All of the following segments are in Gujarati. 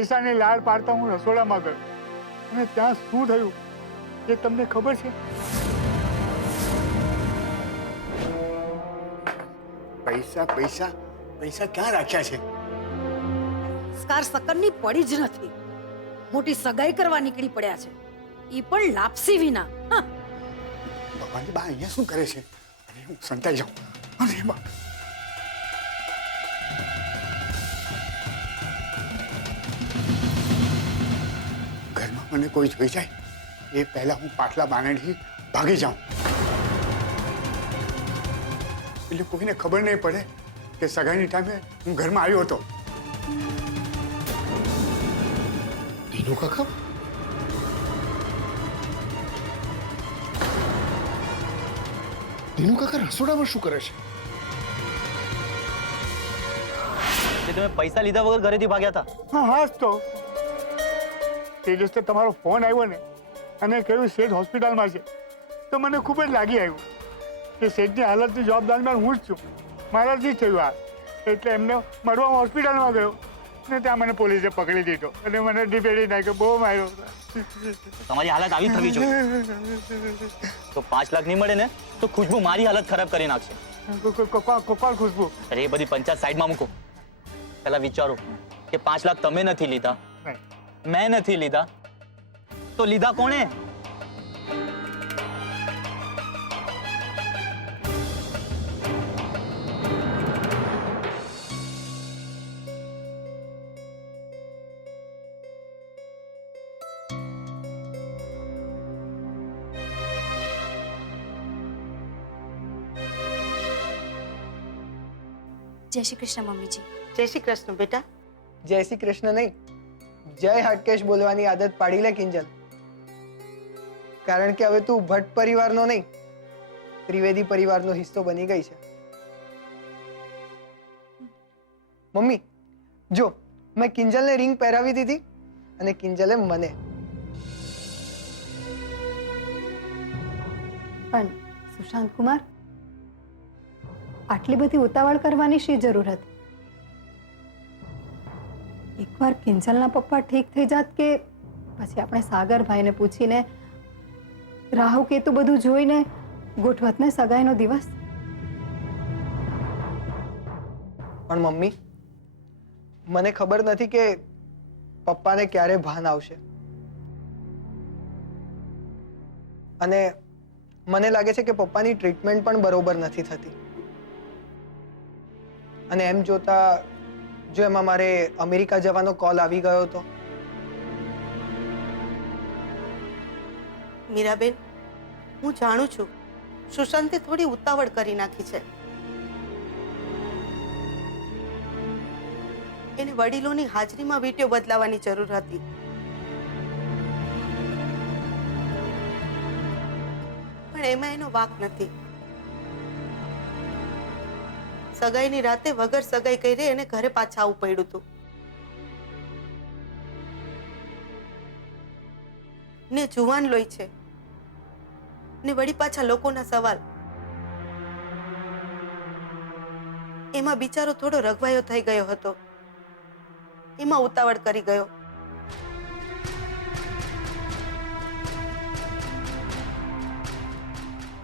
પૈસાની લાડ પાડતા હું રસોડામાં ગયો અને ત્યાં શું થયું એ તમને ખબર છે? પૈસા પૈસા પૈસા ક્યાં રાખ્યા છે? સ્કાર સકરની પડી જ નથી. મોટી સગાઈ કરવા નીકળી પડ્યા છે, ઈ પણ લાપસી વિના. ભગવાનની બા અહીંયા શું કરે છે? અરે હું સંતાઈ જાઉં. અરે બા ઘરમાં મને કોઈ જોઈ જાય એ પહેલા હું પાટલા બાંધીથી ભાગી જાઉં, એટલે કોઈને ખબર નહીં પડે કે સગાઈની ટાઈમે હું ઘરમાં આવ્યો હતો. દીનુ કાકા, દીનુ કાકા રસોડામાં શું કરે છે? તમે પૈસા લીધા વગર ઘરેથી ભાગ્યા હતા? હા હા જ તો તે દિવસે તમારો ફોન આવ્યો ને અને કહ્યું શેઠ હોસ્પિટલમાં છે, તો મને ખૂબ જ લાગી આવ્યું કે શેઠની હાલતની જવાબદાર હું જ છું, મારાથી જ થયું આ. એટલે એમને મળવા હોસ્પિટલમાં ગયો ને ત્યાં મને પોલીસે પકડી દીધો અને મને ડિપેડી નાખ્યો, બહુ માર્યો. તમારી હાલત આવી થવી જોઈએ. તો 5 લાખ નહીં મળે ને તો ખુશ્બુ મારી હાલત ખરાબ કરી નાખશે. કોણ ખુશ્બુ? અરે એ બધી પંચાયત સાઈડમાં મૂકો. પહેલા વિચારો કે 5 લાખ તમે નથી લીધા, મેં નથી લીધા, તો લીધા કોણે? જય શ્રી કૃષ્ણ મમ્મીજી. જય શ્રી કૃષ્ણ બેટા. જય શ્રી કૃષ્ણ નહીં, જય હાટકેશ બોલવાની આદત પાડી લે કિંજલ. કારણ કે હવે તું ભટ્ટ પરિવારનો નહીં, ત્રિવેદી પરિવારનો હિસ્સો બની ગઈ છે. મમ્મી જો, મેં કિંજલને રિંગ પહેરાવી દીધી અને કિંજલે મને. પણ સુશાંત કુમાર, આટલી બધી ઉતાવળ કરવાની શી જરૂર હતી? એકવાર કિંજલના પપ્પા ઠીક થઈ જાત કે પછી આપણે સાગરભાઈને પૂછીને રાહુ કેતુ બધું જોઈને ગોઠવત ને સગાઈનો દિવસ. પણ મમ્મી, મને ખબર નથી કે પપ્પાને ક્યારે ભાન આવશે, અને મને લાગે છે કે પપ્પાની ટ્રીટમેન્ટ પણ બરોબર નથી થતી. અને એમ જોતા જો એમાં મારે અમેરિકા જવાનો કોલ આવી ગયો તો? મીરાબેન, હું જાણું છું સુશાંતે થોડી ઉતાવળ કરી નાખી છે. એને વડીલોની હાજરીમાં વીંટીઓ બદલાવાની જરૂર હતી. પણ એમાં એનો વાંક નથી. સગાઈની રાતે વગર સગાઈ કરી એને ઘરે પાછા આવવું પડ્યું હતું. ને જુવાન લોહી છે ને વળી પાછા લોકોના સવાલ. એમાં બિચારો થોડો રઘવાયો થઈ ગયો હતો, એમાં ઉતાવળ કરી ગયો.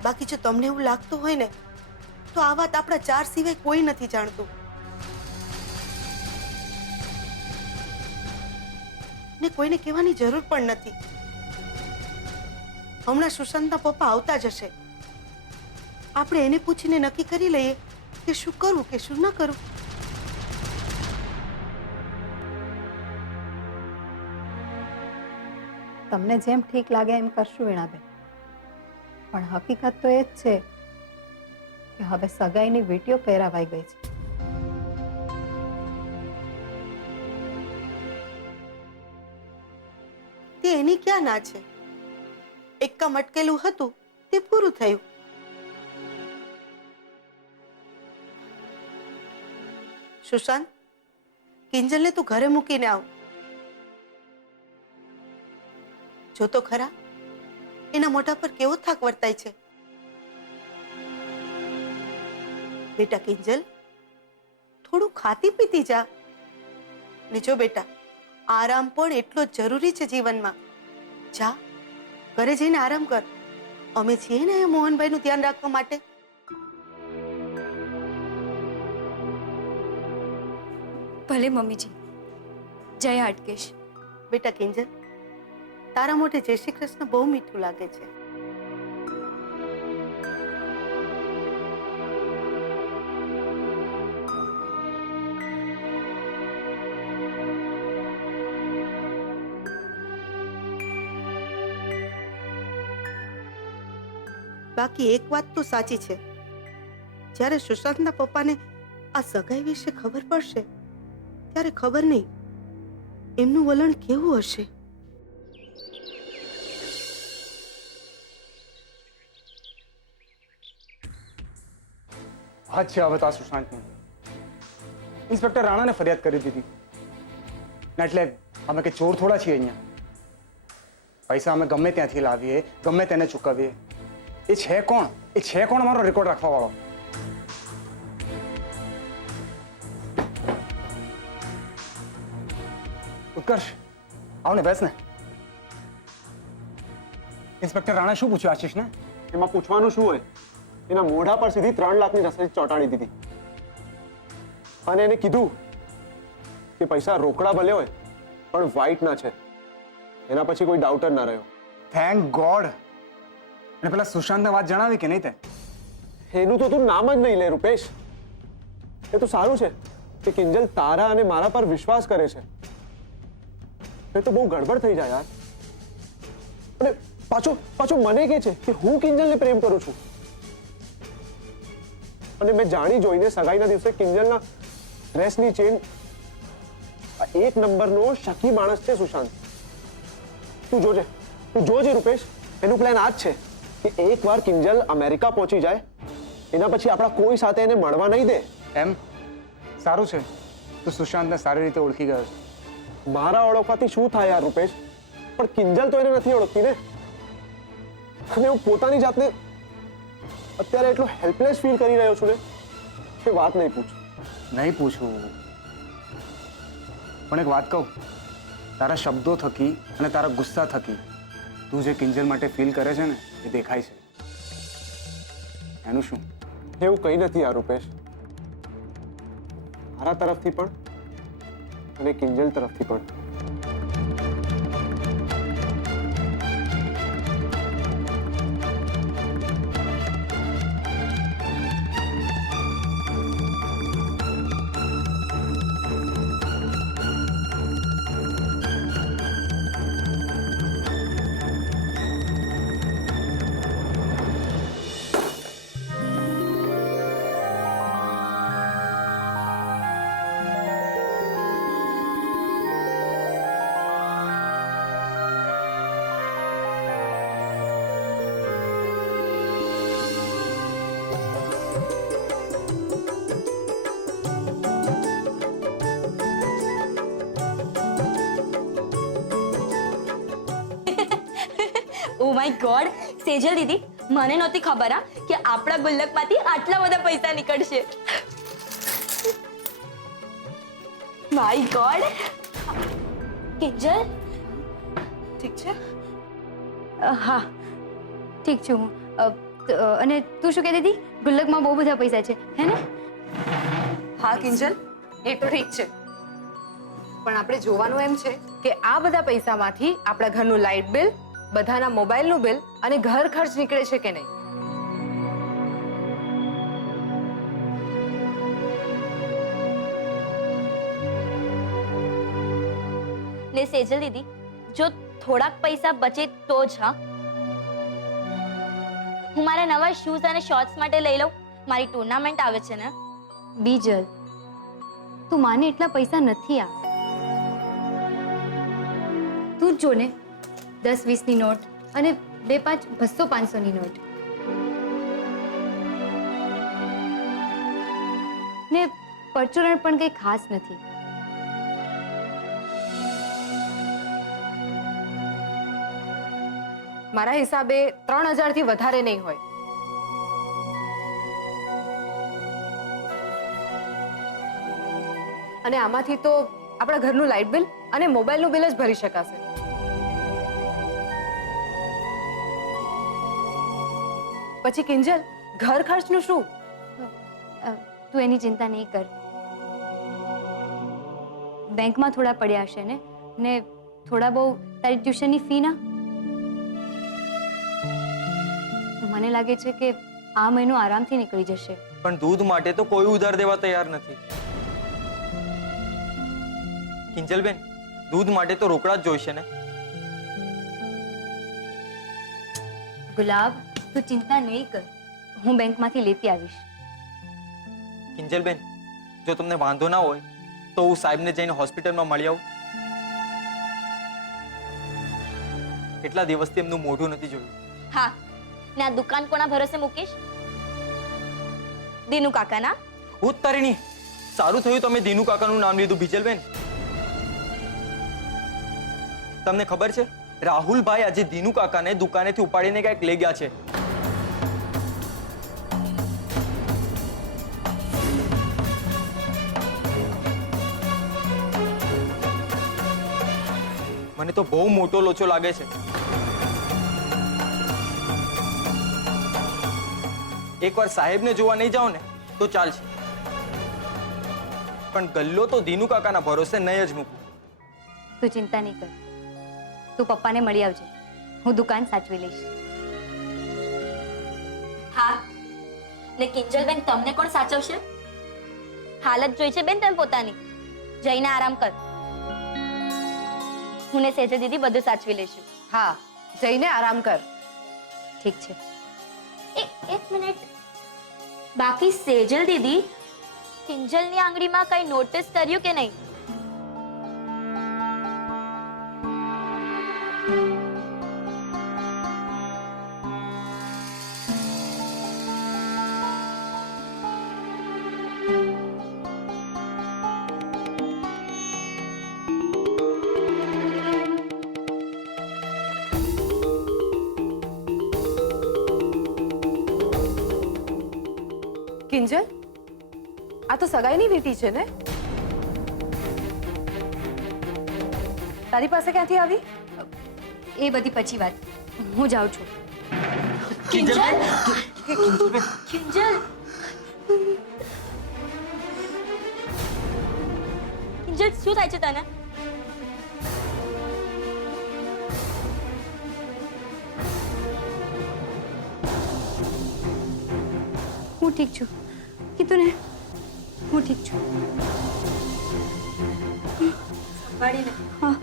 બાકી જો તમને એવું લાગતું હોય ને તો આ વાત આપણા 4 સિવાય કોઈ નથી જાણતું. ને કોઈને કહેવાની જરૂર પણ નથી. હમણાં સુશાંતના પપ્પા આવતા જ હશે. આપણે એને પૂછીને નક્કી કરી લઈએ કે શું કરવું કે શું ન કરવું. તમને જેમ ઠીક લાગે એમ કરશું વીણાબેન, પણ હકીકત તો એ જ છે કે હવે સગાઈની વીંટીઓ પહેરાવાઈ ગઈ છે. તે એની ક્યાં ના છે? એક કામ અટકેલું હતું તે પૂરું થયું. સુશાંત, કિંજલને તું ઘરે મૂકીને આવ. જો તો ખરા એના મોઢા પર કેવો થાક વર્તાય છે. બેટા કિંજલ, થોડું ખાતી પીતી જા. ને જો બેટા, આરામ પણ એટલો જ જરૂરી છે જીવનમાં. જા, ઘરે જઈને આરામ કર. અમે છીએ ને અહીંયા મોહનભાઈનું ધ્યાન રાખવા માટે. ભલે મમ્મીજી. જય હાટકેશ. બેટા કિંજલ, તારા મોઢે જય શ્રી કૃષ્ણ બહુ મીઠું લાગે છે. બાકી એક વાત તો સાચી છે, જ્યારે સુશાંતના પપ્પાને આ સગાઈ વિશે ખબર પડશે ત્યારે ખબર નહીં એમનું વલણ કેવું હશે. હાથ છે હવે તો આ સુશાંતનું. ઇન્સ્પેક્ટર રાણાને ફરિયાદ કરી દીધી ને એટલે અમે કે ચોર થોડા છીએ અહીંયા. પૈસા અમે ગમે ત્યાંથી લાવીએ, ગમે તેને ચૂકવીએ. એ છે કોણ? એ છે કોણ અમારો રેકોર્ડ રાખવા વાળો? ઉત્કર્ષ, આવ ને, બેસ ને. ઇન્સ્પેક્ટર રાણા શું પૂછ્યું આશીષને? એમાં પૂછવાનું શું હોય? એના મોઢા પર સીધી 3 લાખની રસીદ ચોંટાડી દીધી અને એને કીધું કે પૈસા રોકડા ભલે હોય પણ વ્હાઈટ ના છે. એના પછી કોઈ ડાઉટ જ ના રહ્યો. Thank God. અને પેલા સુશાંતને વાત જણાવી કે નહીં તે? એનું તો તું નામ જ નહીં લે રૂપેશ. એ તો સારું છે કે કિંજલ તારા અને મારા પર વિશ્વાસ કરે છે. એ તો બહુ ગડબડ થઈ જાય યાર. અને પાછો મને કહે છે કે હું કિંજલને પ્રેમ કરું છું. અને મેં જાણી જોઈને સગાઈના દિવસે કિંજલના ડ્રેસની ચેન. એક નંબરનો શકી માણસ છે સુશાંત. તું જોજે રૂપેશ. એનું પ્લાન આ જ છે કે એકવાર કિંજલ અમેરિકા પહોંચી જાય એના પછી આપણા કોઈ સાથે એને મળવા નહીં દે. એમ? સારું છે, તું સુશાંતને સારી રીતે ઓળખી ગયો છે. મારા ઓળખવાથી શું થાય યાર રૂપેશ? પણ કિંજલ તો એને નથી ઓળખતી ને. અને હું પોતાની જાતને અત્યારે એટલો હેલ્પલેસ ફીલ કરી રહ્યો છું ને કે વાત નહીં પૂછ. નહીં પૂછું, પણ એક વાત કહું. તારા શબ્દો થકી અને તારા ગુસ્સા થકી તું જે કિંજલ માટે ફીલ કરે છે ને એ દેખાય છે. એનું શું? એવું કંઈ નથી યાર રૂપેશ. મારા તરફથી પણ અને કિંજલ તરફથી પણ. ઓ માય ગોડ, સેજલ દીદી, મને નહોતી ખબર કે આપણા ગુલ્લકમાંથી આટલા બધા પૈસા નીકળશે. My God. કિંજલ ઠીક છે? હા, ઠીક છું હું. અને તું શું કહેતી હતી? ગુલ્લકમાં બહુ બધા પૈસા છે, હે ને? હા કિંજલ, એ તો ઠીક છે, પણ આપણે જોવાનું એમ છે કે આ બધા પૈસામાંથી આપણા ઘરનું લાઇટ બિલ, બધાના મોબાઈલનું બિલ અને ઘર ખર્ચ નીકળે છે કે નહીં. ને સેજલ દીદી, જો થોડાક પૈસા બચે તો જ. હા, હું મારા નવા શૂઝ અને શોર્ટ્સ માટે લઈ લઉં. મારી ટુર્નામેન્ટ આવે છે ને. બીજલ, તું માને એટલા પૈસા નથી આ. તું જ જો ને, 10-20ની નોટ અને 2-5 200-500ની નોટ. ને પરચુરણ પણ કંઈ ખાસ નથી. મારા હિસાબે 3000થી વધારે નહીં હોય. અને આમાંથી તો આપણા ઘરનું લાઇટ બિલ અને મોબાઈલનું બિલ જ ભરી શકાશે. પછી કિંજલ, ઘર ખર્ચનું શું? તું એની ચિંતા નહીં કર. બેંકમાં થોડા પડ્યા હશે ને થોડા બહુ તારી ટ્યુશનની ફી ના. મને લાગે છે કે આ મહિનો આરામથી નીકળી જશે. પણ દૂધ માટે તો કોઈ ઉધાર દેવા તૈયાર નથી. કિંજલબેન, દૂધ માટે તો રોકડા જ જોઈશે ને. ગુલાબ, તું ચિંતા નહીં કર, હું બેંકમાંથી લેતી આવીશ. કિંજલબેન, જો તમને વાંધો ના હોય તો હું સાહેબને જઈને હોસ્પિટલમાં મળી આવું. કેટલા દિવસથી એમનું મોઢું નથી જોયું. હા, ને આ દુકાન કોના ભરોસે મૂકીશ? દીનુ કાકાના. ઉત્તરીણી, સારું થયું તમે દીનુ કાકાનું નામ લીધું. બીજલબેન, તમને ખબર છે રાહુલભાઈ આજે દીનુ કાકાને દુકાનેથી ઉપાડીને ક્યાંક લઈ ગયા છે. મને તો બહુ મોટો લોચો લાગે છે. એકવાર સાહેબને જોવા નહીં જાઓ ને તો ચાલશે, પણ ગલ્લો તો દીનુ કાકાના ભરોસે નહીં જ મૂકું. તું ચિંતા નહીં કર, તું પપ્પાને મળી આવજે, હું દુકાન સાચવી લઈશ. હા, ને કિંજલબેન, તમને કોણ સાચવશે? હાલત જોઈ છે બેન તમે પોતાની. જઈને આરામ કર. હું ને સેજલ દીદી બધું સાચવી લઈશું. હા, જઈને આરામ કર. ઠીક છે. એક મિનિટ, બાકી સેજલ દીદી કિંજલની આંગળીમાં કઈ નોટિસ કર્યું કે નહીં? કિંજલ, આ તો સગાઈની વીંટી છે ને? તારી પાસે ક્યાંથી આવી? એ બધી પછી વાત, હું જાઉં છું. કિંજલ, કિંજલ, કિંજલ, શું થાય છે તને? હું ઠીક છું, કીધું ને, હું ઠીક છું. સંભાળીને. હા.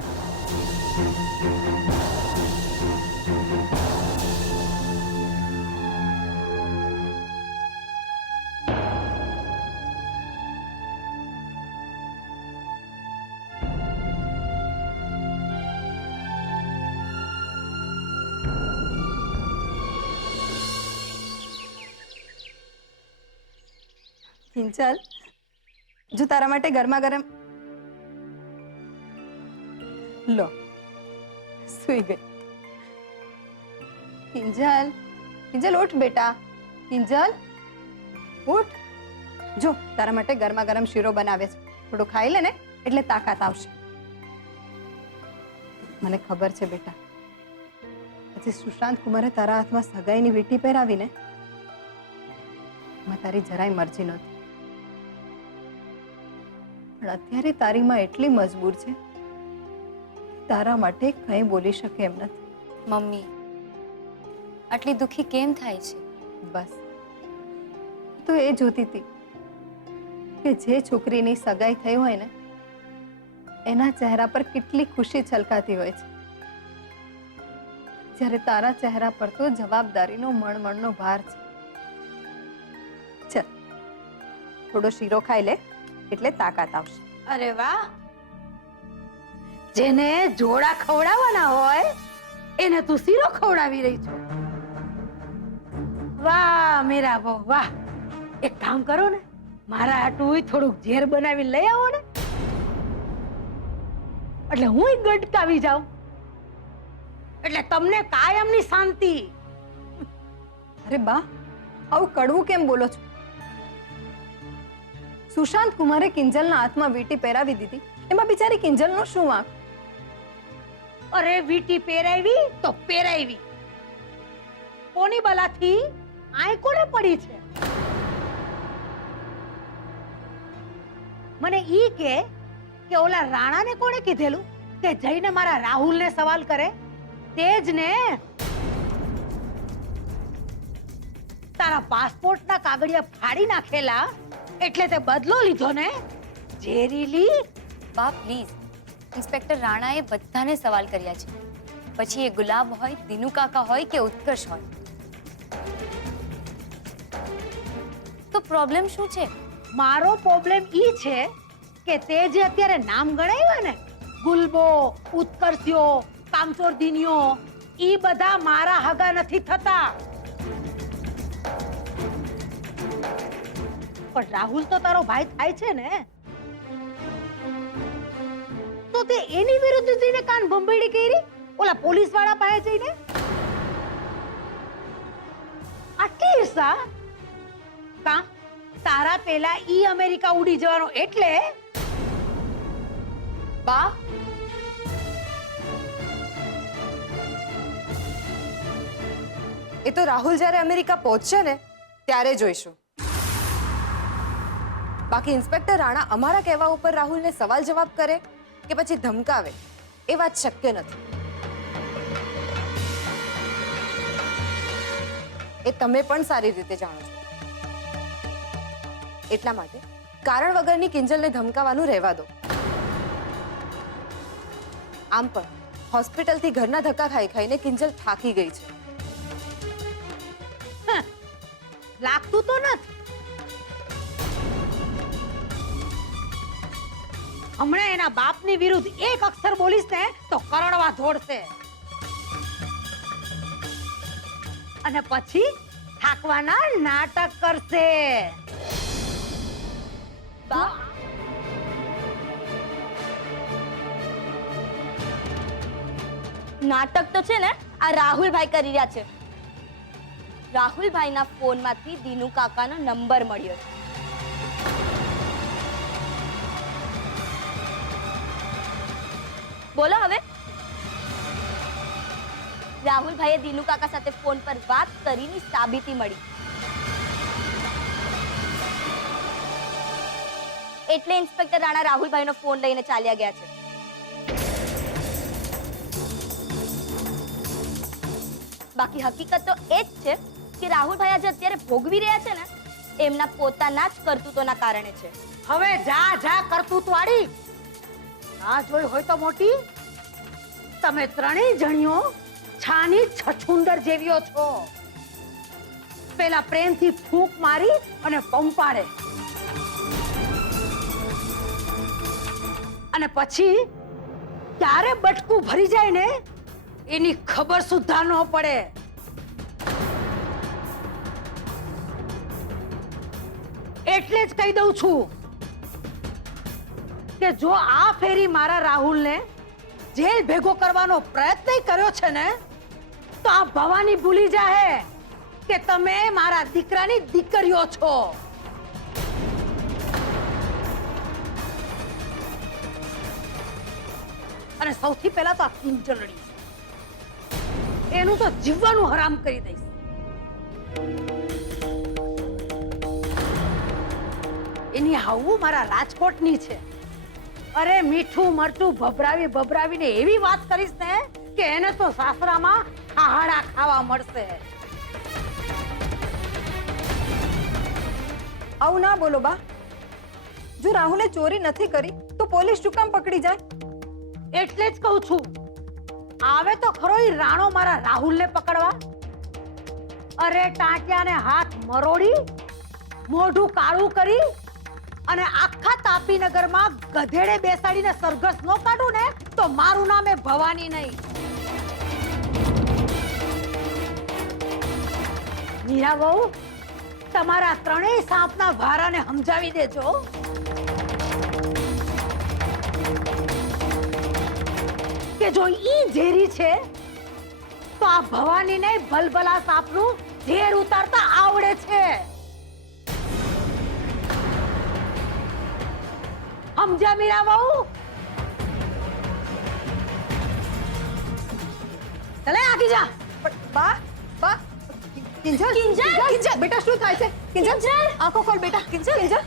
કિંજલ, જો તારા માટે ગરમા ગરમ. લો, સૂઈ ગઈ. કિંજલ, કિંજલ ઉઠ બેટા. કિંજલ ઉઠ. જો તારા માટે ગરમા ગરમ શીરો બનાવે છે, થોડું ખાઈ લે ને એટલે તાકાત આવશે. મને ખબર છે બેટા, પછી સુશાંત કુમારે તારા હાથમાં સગાઈની વીંટી પહેરાવીને તારી જરાય મરજી નહોતી, પણ અત્યારે તારી માં એટલી મજબૂર છે તારા માટે કંઈ બોલી શકે એમ નથી. મમ્મી, આટલી દુખી કેમ થાય છે? બસ તો એ જોતી હતી કે જે છોકરીની સગાઈ થઈ હોય ને એના ચહેરા પર કેટલી ખુશી છલકાતી હોય છે, જ્યારે તારા ચહેરા પર તો જવાબદારીનો મણમણનો ભાર છે. ચલ, થોડો શીરો ખાઈ લે એટલે તાકાત આવશે. અરે વાહ, જેને જોડા ખવડાવવાના હોય એને તું શીરો ખવડાવી રહી છો. વાહ મેરા બહુ વાહ. એક કામ કરો ને, મારા હાટું થોડુંક ઝેર બનાવી લઈ આવો ને, એટલે હું ગટકાવી જાઉં, એટલે તમને કાયમની શાંતિ. અરે બા, આવું કડવું કેમ બોલો છો? સુશાંત કુમારે કિંજલના હાથમાં વીંટી પહેરાવી દીધી એમાં બિચારી કિંજલનો શું વાંક? અરે વીટી પહેરાવી તો પહેરાવી, કોની બલાથી આય કોને પડી છે? મને ઈ કે ઓલા રાણાને કોણે કીધેલું કે જઈને મારા રાહુલને સવાલ કરે? તે જ ને. તારા પાસપોર્ટના કાગળિયા ફાડી નાખેલા એટલે તે બદલો લીધો ને? ઝેરીલી. બા પ્લીઝ, ઇન્સ્પેક્ટર રાણાએ બધાને સવાલ કર્યા છે, પછી એ ગુલાબ હોય, દિનુ કાકા હોય કે ઉત્કર્ષ હોય. તો પ્રોબ્લેમ શું છે? મારો પ્રોબ્લેમ ઈ છે કે તે જે અત્યારે નામ ગણાવ્યા ને, ગુલબો, ઉત્કર્ષ્યો, કામચોર દિનિયો, ઈ બધા મારા હગા નથી થતા. પણ રાહુલ તો તારો ભાઈ થાય છે ને, તો તે એની વિરુદ્ધ જઈને કાન ભંભેડી કરી ઓલા પોલીસ વાળા પાસે જઈને? આટલી ઈર્ષા? કા તારા પેલા ઈ અમેરિકા ઉડી જવાનો એટલે? બા, એ તો રાહુલ જ્યારે અમેરિકા પહોંચશે ને ત્યારે જોઈશું. બાકી ઇન્સ્પેક્ટર રાણા અમારા કહેવા ઉપર રાહુલને સવાલ જવાબ કરે કે પછી ધમકાવે, એ વાત શક્ય નથી. એ તમે પણ સારી રીતે જાણો છો. એટલા માટે કારણ વગરની કિંજલને ધમકાવાનું રહેવા દો. આમ પણ હોસ્પિટલથી ઘરના ધક્કા ખાઈ ખાઈને કિંજલ થાકી ગઈ છે. લાગતું તો નથી. હમણાં એના બાપની વિરુદ્ધ એક અક્ષર બોલીશ ને તો કરડવા ધોડશે, અને પછી થાકવાના નાટક કરશે. બા, નાટક તો છે ને આ રાહુલભાઈ કરી રહ્યા છે. રાહુલભાઈના ફોનમાંથી દિનુ કાકાનો નંબર મળ્યો છે. બોલો હવે. રાહુલભાઈએ દિનુ કાકા સાથે ફોન પર વાત કરીને સાબિતી મળી, એટલે ઇન્સ્પેક્ટર રાણા રાહુલભાઈનો ફોન લઈને ચાલ્યા ગયા છે. બાકી હકીકત તો એ જ છે કે રાહુલભાઈ આજે અત્યારે ભોગવી રહ્યા છે ને, એમના પોતાના જ કરતૂતોના કારણે છે. હવે જા જા કરતૂત વાળી. ના જોઈ હોય તો મોટી, તમે ત્રણેય જણીઓ છાની છછુંદર જેવીઓ છો. પેલા પ્રેમથી ફૂંક મારી અને પંપાડે, અને પછી ક્યારે બટકું ભરી જાય ને એની ખબર સુદ્ધા ન પડે. એટલે જ કહી દઉં છું કે જો આ ફેરી મારા રાહુલને જેલ ભેગો કરવાનો પ્રયત્ન કર્યો છે ને, તો આ ભવાની ભૂલી જાહે કે તમે મારા દીકરાની દીકરીઓ છો. અને સૌથી પહેલા તો આ કિંજલડી, એનું તો જીવવાનું હરામ કરી દઈશ. એની હાવું મારા રાજકોટની છે. અરે મીઠું મરચું ભભરાવી ભભરાવીને એવી વાત કરીશ ને કે એને તો સાસરામાં ખાડા ખાવા મળશે. આવું ના બોલો બા. જો રાહુલે ચોરી નથી કરી તો પોલીસ શું કામ પકડી જાય? એટલે જ કહું છું, આવે તો ખરો ઈ રાણો મારા રાહુલને પકડવા. અરે ટાંટિયાને હાથ મરોડી, મોઢું કાળું કરી અને આખા તાપીનગરમાં ગધેડે બેસાડીને સરઘસ નો કાઢું ને તો મારું નામ એ ભવાની નહીં. મીરા વહુ, તમારા ત્રણેય સાપના ભારાને સમજાવી દેજો કે જો ઈ ઝેરી છે તો આ ભવાનીને ભલભલા સાપનું ઝેર ઉતારતા આવડે છે. સમજ્યા મીરા વહુ? ભાગી જા. પણ બા બા કિંજલ કિંજલ! કિંજલ બેટા શું થાય છે કિંજલ આંખો ખોલ બેટા કિંજલ કિંજલ